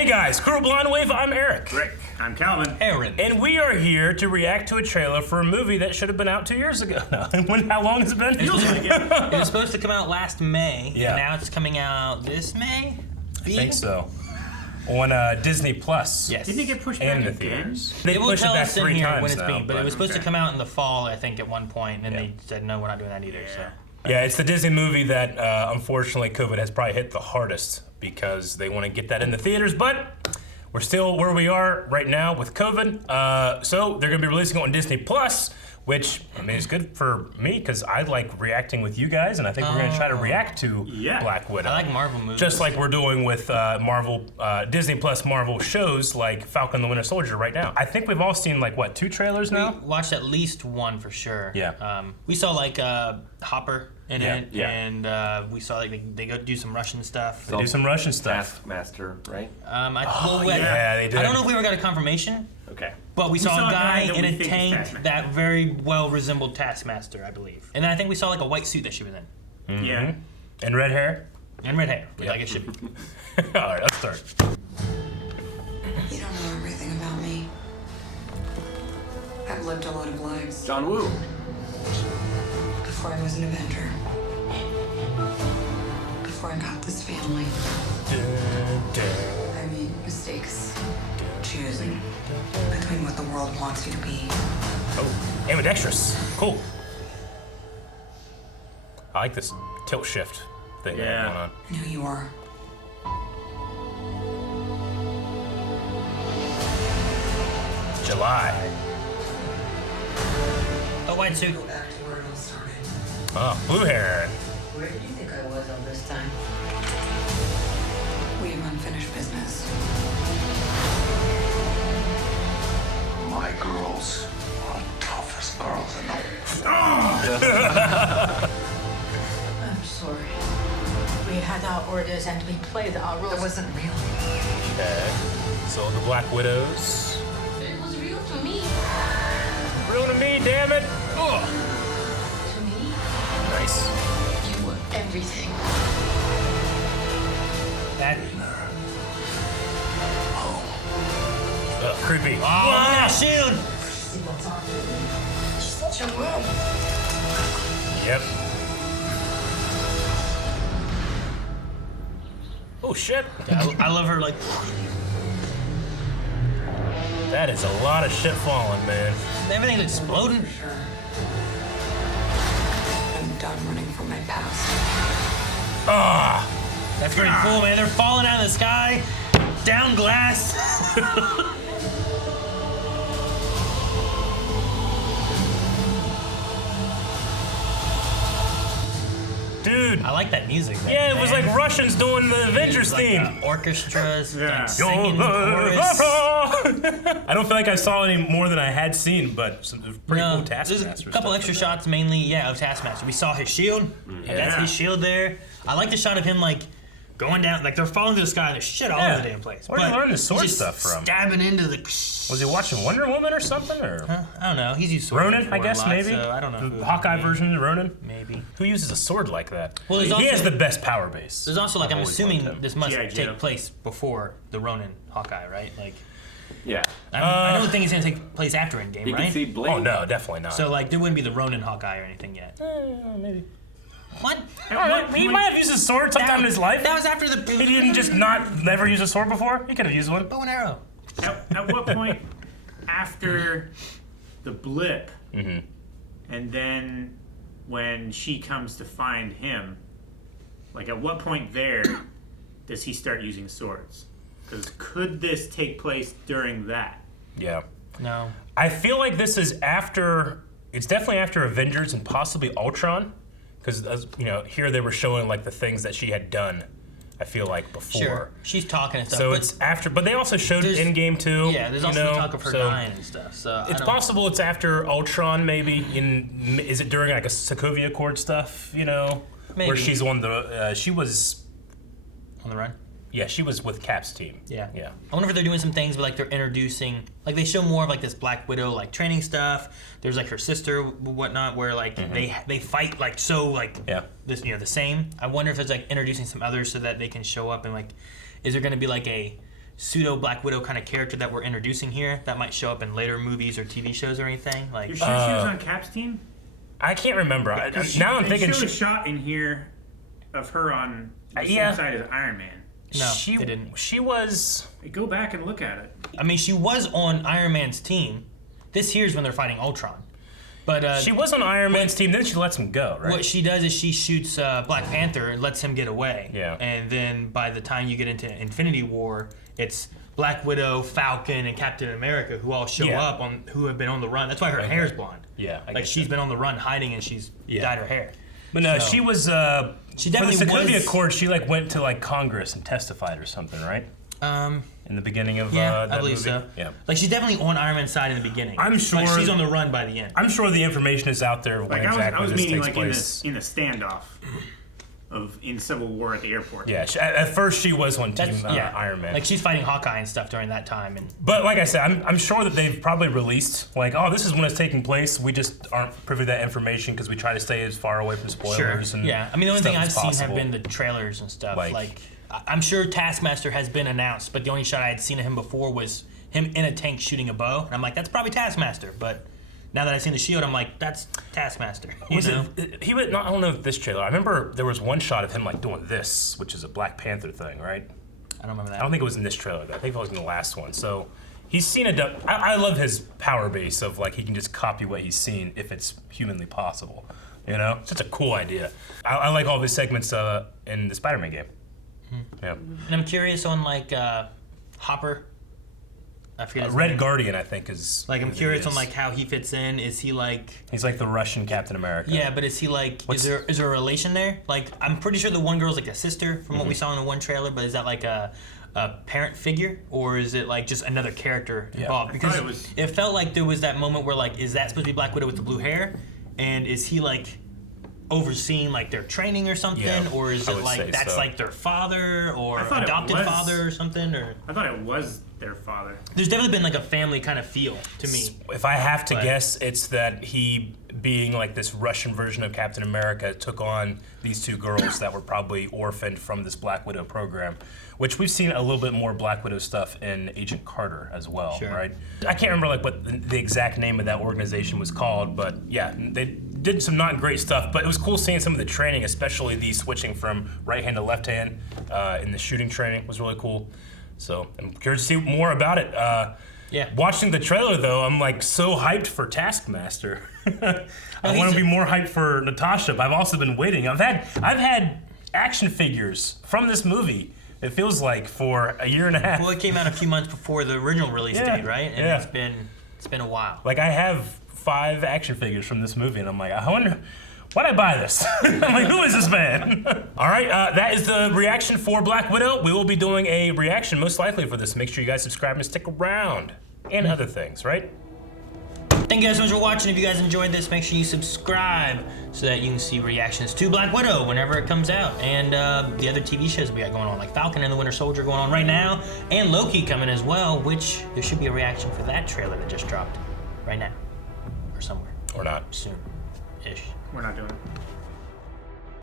Hey guys, Crew Blind Wave, I'm Eric. Rick, I'm Calvin. Aaron. And we are here to react to a trailer for a movie that should have been out 2 years ago. How long has it been? Feels like it. It was supposed to come out last May. Yeah. And now it's coming out this May? I think so. On Disney Plus. Yes. Didn't it get pushed back And the again? theaters. They It will pushed it tell back us in 3 here times when it's now, being, but it was supposed to okay. come out in the fall, I think, at one point, and Yeah. they said, no, we're not doing that either, so. Yeah, it's the Disney movie that, unfortunately, COVID has probably hit the hardest because they want to get that in the theaters, but we're still where we are right now with COVID. So they're going to be releasing it on Disney Plus, which, I mean, is good for me because I like reacting with you guys, and I think we're going to try to react to Black Widow. I like Marvel movies. Just like we're doing with Marvel, Disney Plus Marvel shows like Falcon and the Winter Soldier right now. I think we've all seen like, what, 2 trailers now? We watched at least one for sure. Yeah. We saw like Hopper in Yeah. it, Yeah. and we saw like they go do some Russian stuff. They do some Russian stuff. Taskmaster, right? Yeah, they did. I don't know if we ever got a confirmation, Okay. but we saw a guy that in we a think is tank Taskmaster. that very well resembled Taskmaster, I believe. And then I think we saw like a white suit that she was in. Yeah. And red hair? And red hair, Yep. like it should be. All right, let's start. You don't know everything about me. I've lived a lot of lives John Woo. before I was an Avenger. Before I got this family. I made mistakes choosing between what the world wants you to be. Oh, ambidextrous. Cool. I like this tilt shift thing Yeah. going on. And who you are. July. A white suit. Go back to where it all started. Oh, blue hair. Where did you think I was all this time? We have unfinished business. My girls are the toughest girls in the I'm sorry. We had our orders and we played our It roles. wasn't real. Okay. So the Black Widows. It was real to me. Real to me, damn it. Oh. To me, Nice. you were everything. That. Creepy. Oh, look at that shield! Such a move. Yep. Oh, shit. I love her, like, That is a lot of shit falling, man. everything's exploding. For sure. I'm done running from my past. Ah. That's pretty cool, man. They're falling out of the sky, down glass. Dude. I like that music, man. Yeah, it was like Russians doing the Avengers Like, theme. orchestras, Yeah. like, singing chorus. I don't feel like I saw any more than I had seen, but some pretty cool There's Taskmaster a couple stuff extra in there. shots, mainly, yeah, of Taskmaster. We saw his shield. And that's Yeah. his shield there. I like the shot of him, like, going down, like, they're falling to the sky, and there's shit all Yeah. over the damn place. Where'd he But learn his sword he's just stuff from? Stabbing into the. Was he watching Wonder Woman or something? Or I don't know. He's used swords Ronin, before I a guess, lot, maybe? So I don't know. The who- Hawkeye version of Ronin? Maybe. Who uses a sword like that? Well, there's he has also- the best power base. There's also, like, I've I'm always assuming loved him. this must G.I. Joe. take place before the Ronin Hawkeye, right? Like, Yeah. I don't think it's gonna take place after Endgame, You right? can see Blade. Oh, no, definitely not. So, like, there wouldn't be the Ronin Hawkeye or anything yet. maybe. What? He might have used a sword sometime in his life. That was after the. He didn't just not never use a sword before? He could have used one. bow and arrow. At what point after the blip, and then when she comes to find him, like at what point there does he start using swords? Because could this take place during that? Yeah. No. I feel like this is after, it's definitely after Avengers and possibly Ultron. Because, you know, here they were showing like the things that she had done, I feel like, before. Sure. She's talking and stuff. So but it's after, but they also showed there's- Endgame too. yeah, there's you also know, talk of her so dying and stuff. So It's possible it's after Ultron, maybe. Is it during like a Sokovia Accord stuff? You know, where Maybe. she's on the. She was. on the run. Yeah, she was with Cap's team. Yeah. Yeah. I wonder if they're doing some things, but like they're introducing, like they show more of like this Black Widow like training stuff. There's like her sister, whatnot, where like they fight like so like Yeah. this the same. I wonder if it's like introducing some others so that they can show up and like, is there going to be like a pseudo Black Widow kind of character that we're introducing here that might show up in later movies or TV shows or anything? Like, You're sure she was on Cap's team? I can't remember. Now I'm They thinking showed a shot in here of her on the yeah. same side as Iron Man. no, she they didn't. She was. Go back and look at it. I mean, she was on Iron Man's team. This here's when they're fighting Ultron. But She was on Iron Man's team. Then she lets him go, right? what she does is she shoots Black Panther and lets him get away. Yeah. And then by the time you get into Infinity War, it's Black Widow, Falcon, and Captain America who all show Yeah. up who have been on the run. That's why her hair's blonde. Yeah, I like get she's that. been on the run hiding and she's dyed her hair. But no, So- she was. She for the definitely Sokovia was- Accord. She like went to like Congress and testified or something, right? In the beginning of Yeah, that I believe movie. so. Yeah. Like she's definitely on Iron Man's side in the beginning. I'm Like, sure- she's on the run by the end. I'm sure the information is out there when Like exactly I was this meaning takes like place. in the standoff in Civil War at the airport. Yeah, at first she was on Team That's Iron Man. Like she's fighting Hawkeye and stuff during that time, and But like I said, I'm sure that they've probably released like, oh, this is when it's taking place. We just aren't privy to that information because we try to stay as far away from spoilers. And yeah. I mean, the only stuff thing I've as seen possible. have been the trailers and stuff. Like- Like I'm sure Taskmaster has been announced, but the only shot I had seen of him before was him in a tank shooting a bow, and I'm like, that's probably Taskmaster. But now that I've seen the shield, I'm like, that's Taskmaster. You Was know? he was not? I don't know if this trailer. I remember there was one shot of him like doing this, which is a Black Panther thing, right? I don't remember that. I don't think it was in this trailer. Though. I think it was in the last one. So he's seen it. I love his power base of like he can just copy what he's seen if it's humanly possible. You know, it's such a cool idea. I like all of his segments in the Spider-Man game. Yeah. And I'm curious on like Hopper. I forget his Red name. Guardian, I think, is Like I'm who he curious on is. like how he fits in. Is he like He's like the Russian Captain America. yeah, but is he like is there a relation there? Like I'm pretty sure the one girl's like a sister from what we saw in the one trailer, but is that like a parent figure or is it like just another character involved? Because it was- it felt like there was that moment where like is that supposed to be Black Widow with the blue hair, and is he like overseeing like their training or something, Yeah, or is I it would say like that's so. like their father or I thought it adopted was- father or something? Or I thought it was their father. there's definitely been like a family kind of feel to me. If I have to But- guess, it's that he, being like this Russian version of Captain America, took on these two girls that were probably orphaned from this Black Widow program, which we've seen a little bit more Black Widow stuff in Agent Carter as well, Sure. right? I can't remember like what the exact name of that organization was called, but yeah, they did some not great stuff. But it was cool seeing some of the training, especially the switching from right hand to left hand in the shooting training was really cool. So I'm curious to see more about it. Yeah. Watching the trailer though, I'm like so hyped for Taskmaster. I he's want to a- be more hyped for Natasha, but I've also been waiting. I've had action figures from this movie. It feels like for a year and a half. Well, it came out a few months before the original release Yeah, date, right? And yeah. it's been a while. Like I have 5 action figures from this movie, and I'm like, I wonder. Why'd I buy this? I'm like, who is this man? All right, that is the reaction for Black Widow. We will be doing a reaction most likely for this. Make sure you guys subscribe and stick around. And other things, right? Thank you guys so much for watching. If you guys enjoyed this, make sure you subscribe so that you can see reactions to Black Widow whenever it comes out. And the other TV shows we got going on, like Falcon and the Winter Soldier going on right now, and Loki coming as well, which there should be a reaction for that trailer that just dropped right now. Or somewhere. Or not. Soon-ish. We're not doing it.